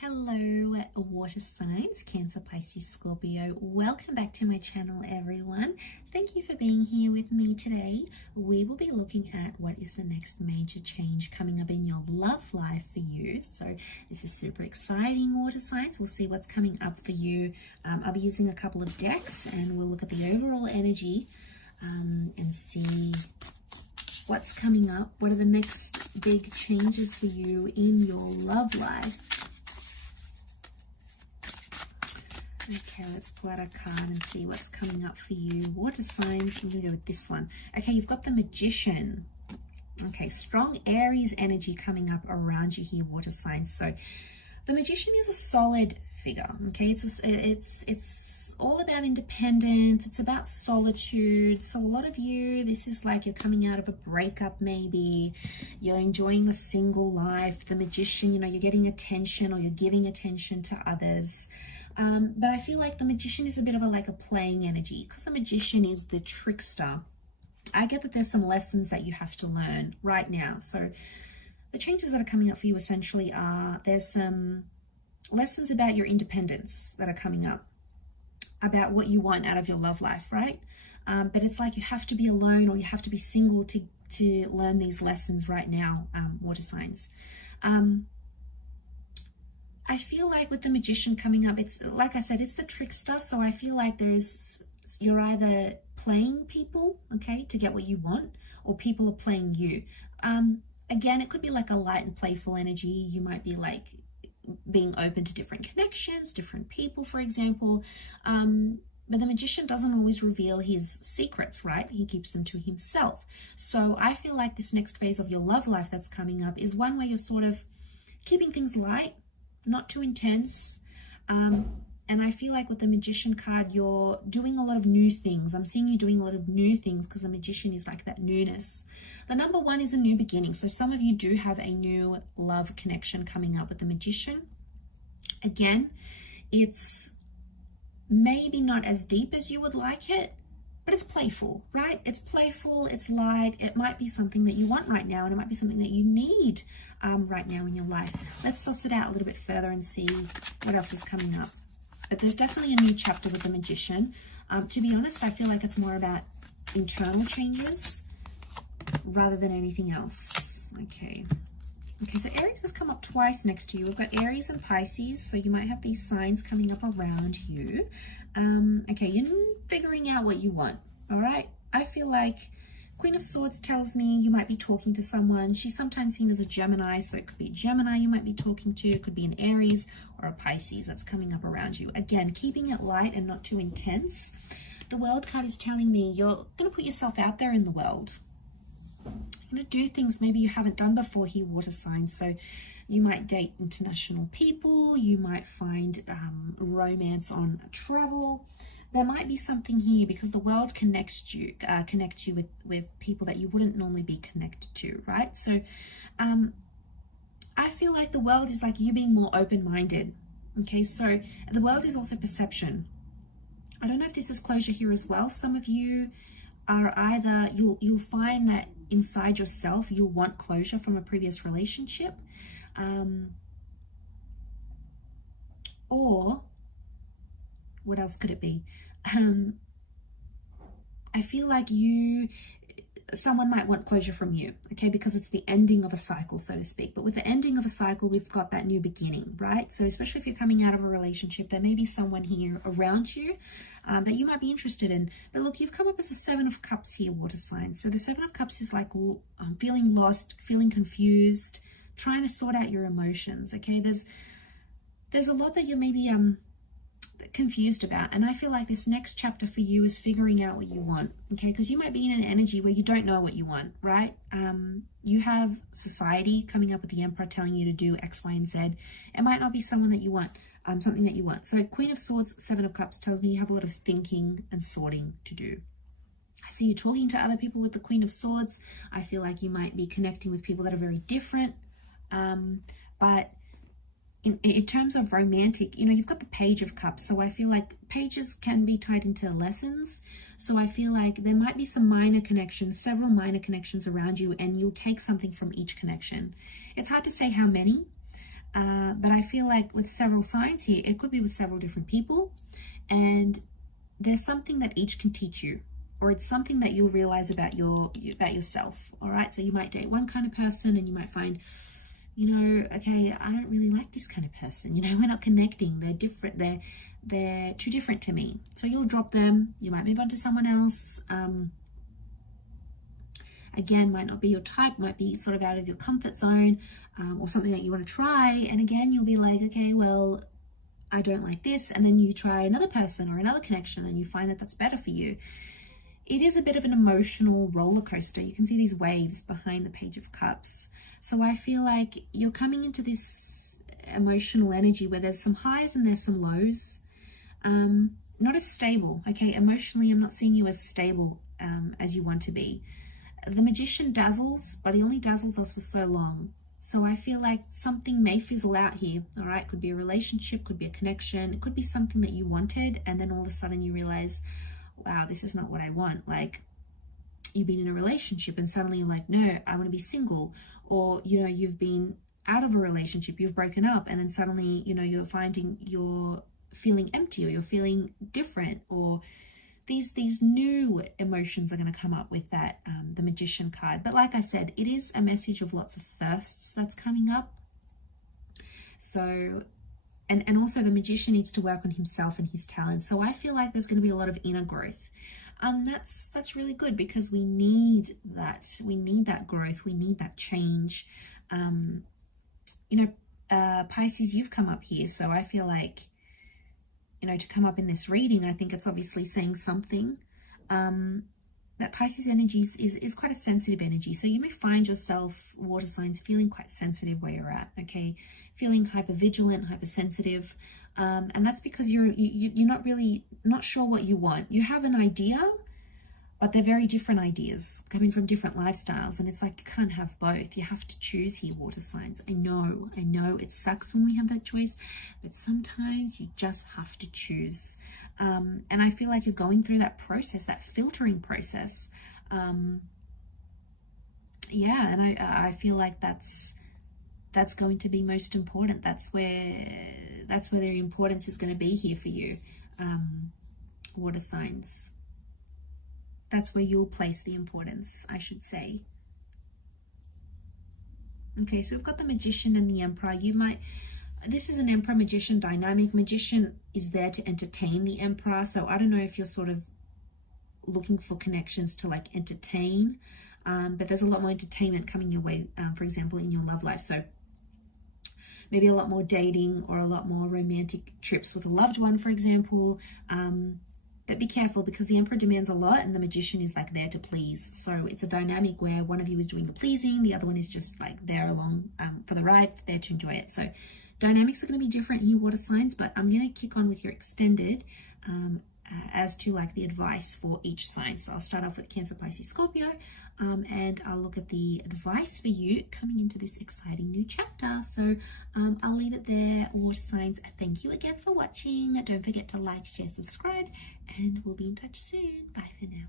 Hello, water signs, Cancer, Pisces, Scorpio. Welcome back to my channel, everyone. Thank you for being here with me today. We will be looking at what is the next major change coming up in your love life for you. So this is super exciting, water signs. We'll see what's coming up for you. I'll be using a couple of decks and we'll look at the overall energy and see what's coming up. What are the next big changes for you in your love life? Okay, let's pull out a card and see what's coming up for you. Water signs, I'm going to go with this one. Okay, you've got the Magician. Okay, strong Aries energy coming up around you here, water signs. So the Magician is a solid figure, okay? It's all about independence. It's about solitude. So a lot of you, this is like you're coming out of a breakup maybe. You're enjoying a single life. The Magician, you know, you're getting attention or you're giving attention to others. But I feel like the Magician is a bit of a playing energy because the Magician is the trickster. I get that there's some lessons that you have to learn right now. So the changes that are coming up for you essentially are there's some lessons about your independence that are coming up, about what you want out of your love life, right? But it's like you have to be alone or you have to be single to learn these lessons right now, water signs. I feel like with the Magician coming up, it's like I said, it's the trickster. So I feel like you're either playing people, okay, to get what you want, or people are playing you. Again, it could be like a light and playful energy. You might be like being open to different connections, different people, for example. But the Magician doesn't always reveal his secrets, right? He keeps them to himself. So I feel like this next phase of your love life that's coming up is one where you're sort of keeping things light, not too intense. And I feel like with the Magician card, you're doing a lot of new things. I'm seeing you doing a lot of new things because the Magician is like that newness. The number one is a new beginning. So some of you do have a new love connection coming up with the Magician. Again, it's maybe not as deep as you would like it, but it's playful, right? It's playful, it's light. It might be something that you want right now, and it might be something that you need right now in your life. Let's suss it out a little bit further and see what else is coming up. But there's definitely a new chapter with the Magician. To be honest, I feel like it's more about internal changes rather than anything else. Okay, so Aries has come up twice next to you. We've got Aries and Pisces, so you might have these signs coming up around you. Okay, you're figuring out what you want, all right? I feel like Queen of Swords tells me you might be talking to someone. She's sometimes seen as a Gemini, so it could be a Gemini you might be talking to. It could be an Aries or a Pisces that's coming up around you. Again, keeping it light and not too intense. The World card is telling me you're going to put yourself out there in the world. You're going to do things maybe you haven't done before here, water signs. So you might date international people. You might find romance on travel. There might be something here because the World connects you with people that you wouldn't normally be connected to, right? So I feel like the World is like you being more open-minded. Okay, so the World is also perception. I don't know if this is closure here as well. Some of you are either, you'll find that inside yourself, you'll want closure from a previous relationship. Or what else could it be? I feel like someone might want closure from you, okay, because it's the ending of a cycle, so to speak. But with the ending of a cycle, we've got that new beginning, right? So especially if you're coming out of a relationship, there may be someone here around you that you might be interested in. But look, you've come up as a Seven of Cups here, water signs. So the Seven of Cups is like feeling lost, feeling confused, trying to sort out your emotions, okay? There's a lot that you're maybe confused about, and I feel like this next chapter for you is figuring out what you want, okay? Because you might be in an energy where you don't know what you want, right? You have society coming up with the Emperor telling you to do X, Y, and Z. It might not be someone that you want, something that you want. So Queen of Swords, Seven of Cups tells me you have a lot of thinking and sorting to do. I see you talking to other people with the Queen of Swords. I feel like you might be connecting with people that are very different, but in terms of romantic, you know, you've got the Page of Cups. So I feel like pages can be tied into lessons. So I feel like there might be some minor connections, several minor connections around you, and you'll take something from each connection. It's hard to say how many, but I feel like with several signs here, it could be with several different people, and there's something that each can teach you, or it's something that you'll realize about yourself. All right, so you might date one kind of person and you might find, you know, okay, I don't really like this kind of person, you know, we're not connecting, they're different, they're too different to me. So you'll drop them, you might move on to someone else. Again, might not be your type, might be sort of out of your comfort zone, or something that you want to try. And again, you'll be like, okay, well, I don't like this. And then you try another person or another connection and you find that that's better for you. It is a bit of an emotional roller coaster. You can see these waves behind the Page of Cups. So I feel like you're coming into this emotional energy where there's some highs and there's some lows. Not as stable, okay? Emotionally, I'm not seeing you as stable as you want to be. The Magician dazzles, but he only dazzles us for so long. So I feel like something may fizzle out here, all right? Could be a relationship, could be a connection. It could be something that you wanted, and then all of a sudden you realize, wow, this is not what I want. Like, you've been in a relationship and suddenly you're like, no, I want to be single. Or, you know, you've been out of a relationship, you've broken up, and then suddenly, you know, you're finding you're feeling empty, or you're feeling different, or these new emotions are going to come up with that, the Magician card. But like I said, it is a message of lots of firsts that's coming up. So, and also the Magician needs to work on himself and his talents. So I feel like there's going to be a lot of inner growth. That's really good, because we need that. We need that growth. We need that change. You know, Pisces, you've come up here. So I feel like, you know, to come up in this reading, I think it's obviously saying something. That Pisces energy is quite a sensitive energy. So you may find yourself, water signs, feeling quite sensitive where you're at, okay? Feeling hypervigilant, hypersensitive. And that's because you're not sure what you want. You have an idea, but they're very different ideas coming from different lifestyles. And it's like, you can't have both. You have to choose here, water signs. I know it sucks when we have that choice, but sometimes you just have to choose. And I feel like you're going through that process, that filtering process. Yeah, and I feel like that's going to be most important. That's where the importance is going to be here for you, water signs. That's where you'll place the importance, I should say. Okay, so we've got the Magician and the Emperor. This is an Emperor Magician dynamic. Magician is there to entertain the Emperor. So I don't know if you're sort of looking for connections to like entertain, but there's a lot more entertainment coming your way, for example, in your love life. So maybe a lot more dating or a lot more romantic trips with a loved one, for example. But be careful, because the Emperor demands a lot and the Magician is like there to please. So it's a dynamic where one of you is doing the pleasing, the other one is just like there along for the ride, there to enjoy it. So dynamics are going to be different here, water signs, but I'm going to kick on with your extended as to like the advice for each sign. So I'll start off with Cancer, Pisces, Scorpio, and I'll look at the advice for you coming into this exciting new chapter. So I'll leave it there, water signs. Thank you again for watching. Don't forget to like, share, subscribe, and we'll be in touch soon. Bye for now.